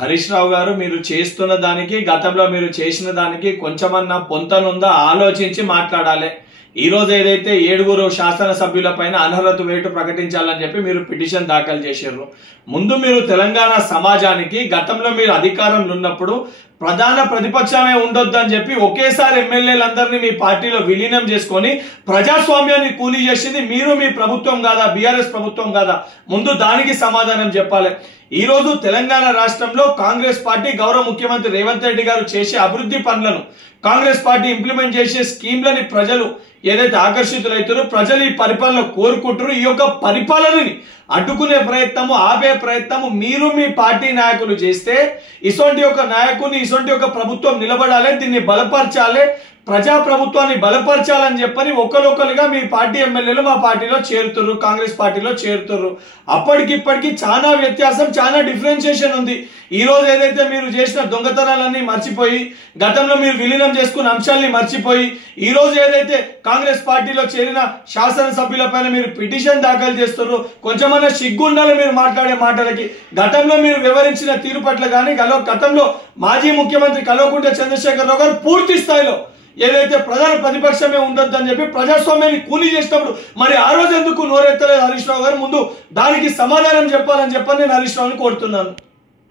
హరీష్ రావు గారు మీరు చేస్తున్న దానికి గతంలో మీరు చేసిన దానికి కొంచెమన్నా పొంతనుందా ఆలోచించి మాట్లాడాలి. ఈ రోజు ఏదైతే 7 శాసనసభ్యుల పైన అనర్హత వేటు ప్రకటించాలని చెప్పి మీరు పిటిషన్ దాఖలు చేశారు. ముందు మీరు తెలంగాణ సమాజానికి గతంలో మీరు అధికారంలో ఉన్నప్పుడు ప్రధాన ప్రతిపక్షమే ఉండొద్దని చెప్పి ఒకేసారి ఎమ్మెల్యేలందరినీ మీ పార్టీలో విలీనం చేసుకొని ప్రజాస్వామ్యాన్ని కూనీ చేసింది మీరు, మీ ప్రభుత్వం కాదా? బీఆర్ఎస్ ప్రభుత్వం కాదా? ముందు దానికి సమాధానం చెప్పాలి. ఈ రోజు తెలంగాణ రాష్ట్రంలో కాంగ్రెస్ పార్టీ గౌరవ ముఖ్యమంత్రి రేవంత్ రెడ్డి గారు చేసే అభివృద్ధి పనులను, కాంగ్రెస్ పార్టీ ఇంప్లిమెంట్ చేసే స్కీమ్లని ప్రజలు ఏదైతే ఆకర్షితులైతారో, ప్రజలు ఈ పరిపాలన కోరుకుంటారో, ఈ యొక్క పరిపాలనని అడ్డుకునే ప్రయత్నము, ఆపే ప్రయత్నము మీరు మీ పార్టీ నాయకులు చేస్తే ఇసొంటి ఒక నాయకుని, ఇసొంటి ఒక ప్రభుత్వం నిలబడాలి, దీన్ని బలపరచాలి, ప్రజా ప్రభుత్వాన్ని బలపరచాలని చెప్పని ఒకరొకరుగా మీ పార్టీ ఎమ్మెల్యేలు మా పార్టీలో చేరుతుర్రు, కాంగ్రెస్ పార్టీలో చేరుతుర్రు. అప్పటికిప్పటికి చాలా వ్యత్యాసం, చాలా డిఫరెన్షియేషన్ ఉంది. ఈ రోజు ఏదైతే మీరు చేసిన దొంగతనాలన్నీ మర్చిపోయి, గతంలో మీరు విలీనం చేసుకున్న అంశాలని మర్చిపోయి, ఈ రోజు ఏదైతే కాంగ్రెస్ పార్టీలో చేరిన శాసనసభ్యుల పైన మీరు పిటిషన్ దాఖలు చేస్తున్నారు, కొంచెమన్నా సిగ్గుండాలి మీరు మాట్లాడే మాటలకి. గతంలో మీరు వివరించిన తీరు పట్ల కానీ గతంలో మాజీ ముఖ్యమంత్రి కల్వకుంట్ల చంద్రశేఖరరావు గారు పూర్తి స్థాయిలో ఏదైతే ప్రధాన ప్రతిపక్షమే ఉండొద్దని చెప్పి ప్రజాస్వామ్యాన్ని కూలీ చేసినప్పుడు మరి ఆ రోజు ఎందుకు నోరెత్తలేదు హరీష్ రావు గారు? ముందు దానికి సమాధానం చెప్పాలని చెప్పని నేను హరీష్ రావుని కోరుతున్నాను.